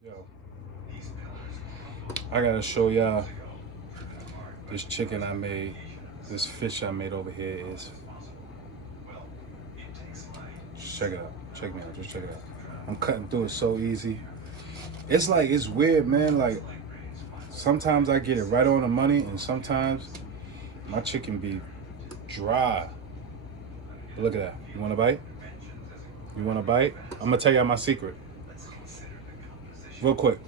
Yo, I gotta show y'all this chicken I made. This fish I made over here is. Just check it out. Check me out. Just check it out. I'm cutting through it so easy. It's like it's weird, man. Like sometimes I get it right on the money, and sometimes my chicken be dry. Look at that. You want a bite? You want a bite? I'm gonna tell y'all my secret, real quick.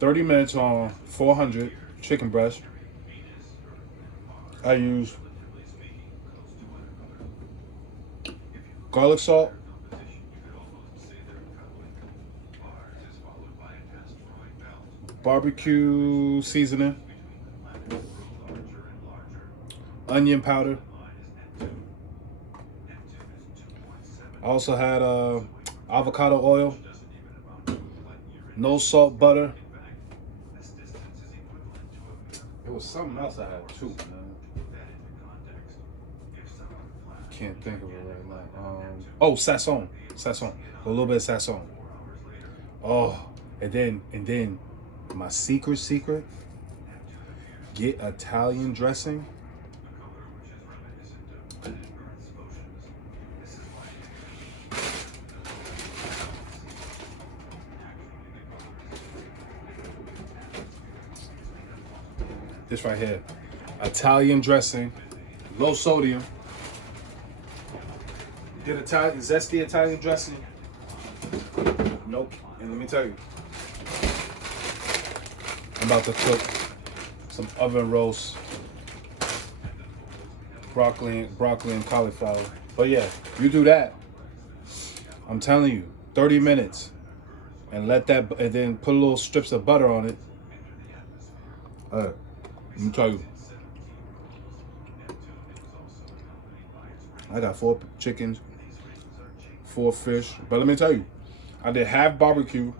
30 minutes on 400 chicken breast. I use garlic salt, barbecue seasoning, onion powder. I also had avocado oil, no salt butter. There was something else I had too, man. Can't think of it right now. Oh, sazon, a little bit of sazon. Oh, and then, my secret, get Italian dressing. This right here, Italian dressing, low sodium. Did Italian zesty Italian dressing? Nope. And let me tell you, I'm about to cook some oven roast broccoli and cauliflower. But yeah, you do that. I'm telling you, 30 minutes, and let that, and then put a little strips of butter on it. Let me tell you, I got 4 chickens, 4 fish. But let me tell you, I did half barbecue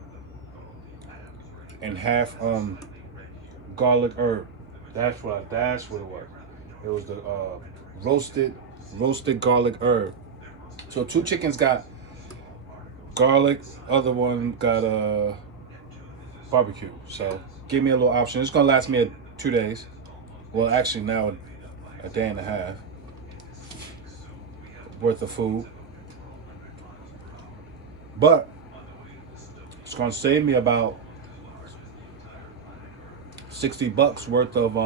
and half garlic herb. That's what it was. It was the roasted garlic herb. So 2 chickens got garlic, other one got barbecue. So give me a little option. It's gonna last me 2 days. Well, actually now a day and a half worth of food. But it's gonna save me about $60 worth of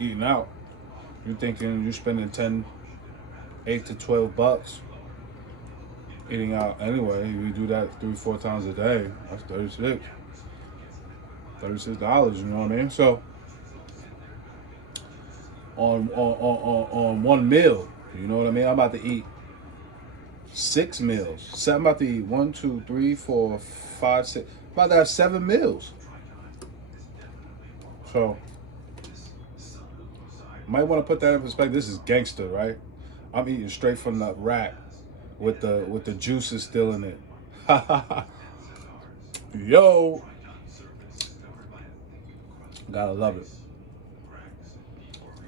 eating out. You're thinking you're spending 8 to 12 bucks eating out anyway. You do that 3-4 times a day. That's $36. You know what I mean? So on one meal, you know what I mean? I'm about to eat 6 meals. So I'm about to eat 1, 2, 3, 4, 5, 6. I'm about to have 7 meals. So might want to put that in perspective. This is gangster, right? I'm eating straight from the rack with the juices still in it. Yo, gotta love it.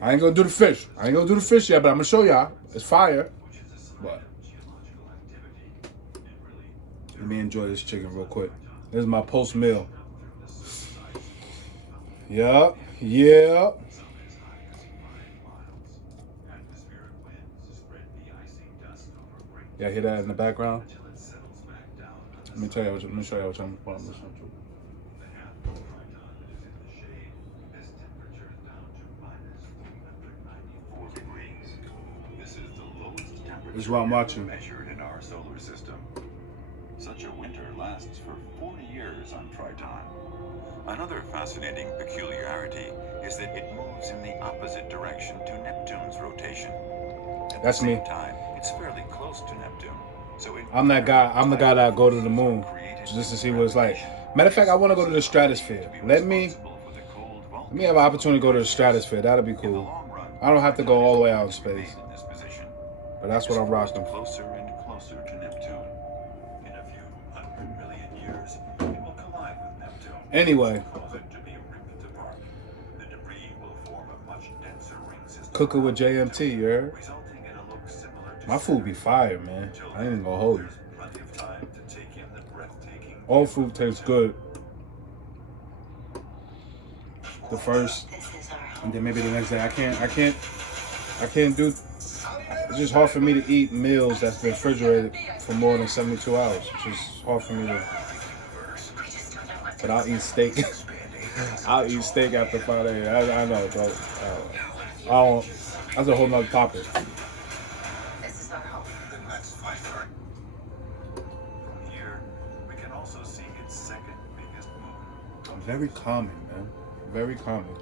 I ain't gonna do the fish. Yet, but I'm gonna show y'all. It's fire. But let me enjoy this chicken real quick. This is my post meal. Yeah. Y'all hear that in the background? Let me show y'all what I'm listening to. This is what I'm watching. Measured in our solar system. Such a winter lasts for 40 years on Triton. Another fascinating peculiarity is that it moves in the opposite direction to Neptune's rotation. That's me. Time, it's fairly close to Neptune. So I'm that guy. I'm the guy that go to the moon just to see what it's like. Matter of fact, I want to go to the stratosphere. Let me have an opportunity to go to the stratosphere. That'll be cool. I don't have to go all the way out in space. But that's what I'm rocking. Closer and closer to Neptune. In a few 100 million years, it will collide with Neptune. Anyway, the debris will form a much denser ring system. cooking with JMT, you heard? Resulting in a look similar to My food be fire, man. I ain't even gonna hold you. plenty of time to take in the breathtaking All food tastes good. The first, and then maybe the next day. I can't do. It's just hard for me to eat meals that's been refrigerated for more than 72 hours. It's just hard for me to. But I'll eat steak. I'll eat steak after 5 a.m. I know, but I don't. That's a whole nother topic. Here, we can also see its second biggest moon. Very calming, man. Very calming.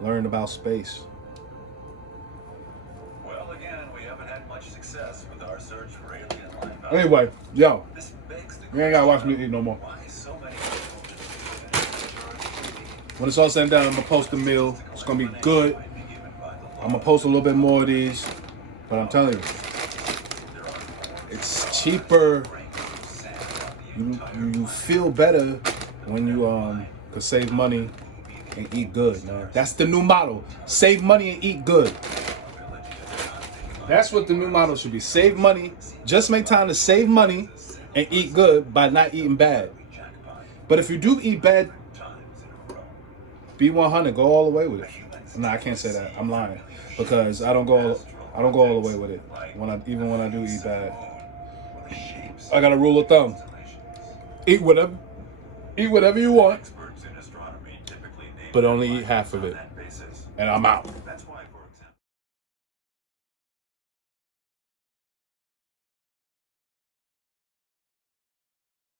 Learn about space. Well, again, we haven't had much success with our search for alien life. Anyway, yo, This begs the you ain't gotta watch me eat no more. why so many When it's all said and done, I'm gonna post the meal. It's gonna be good. I'm gonna post a little bit more of these, but I'm telling you, it's cheaper. You feel better when you can save money and eat good, man. That's the new model. Save money and eat good. That's what the new model should be. Save money. Just make time to save money and eat good by not eating bad. But if you do eat bad, be 100. Go all the way with it. No, I can't say that. I'm lying because I don't go all the way with it. Even when I do eat bad, I got a rule of thumb. Eat whatever you want, but only eat half of it. And I'm out.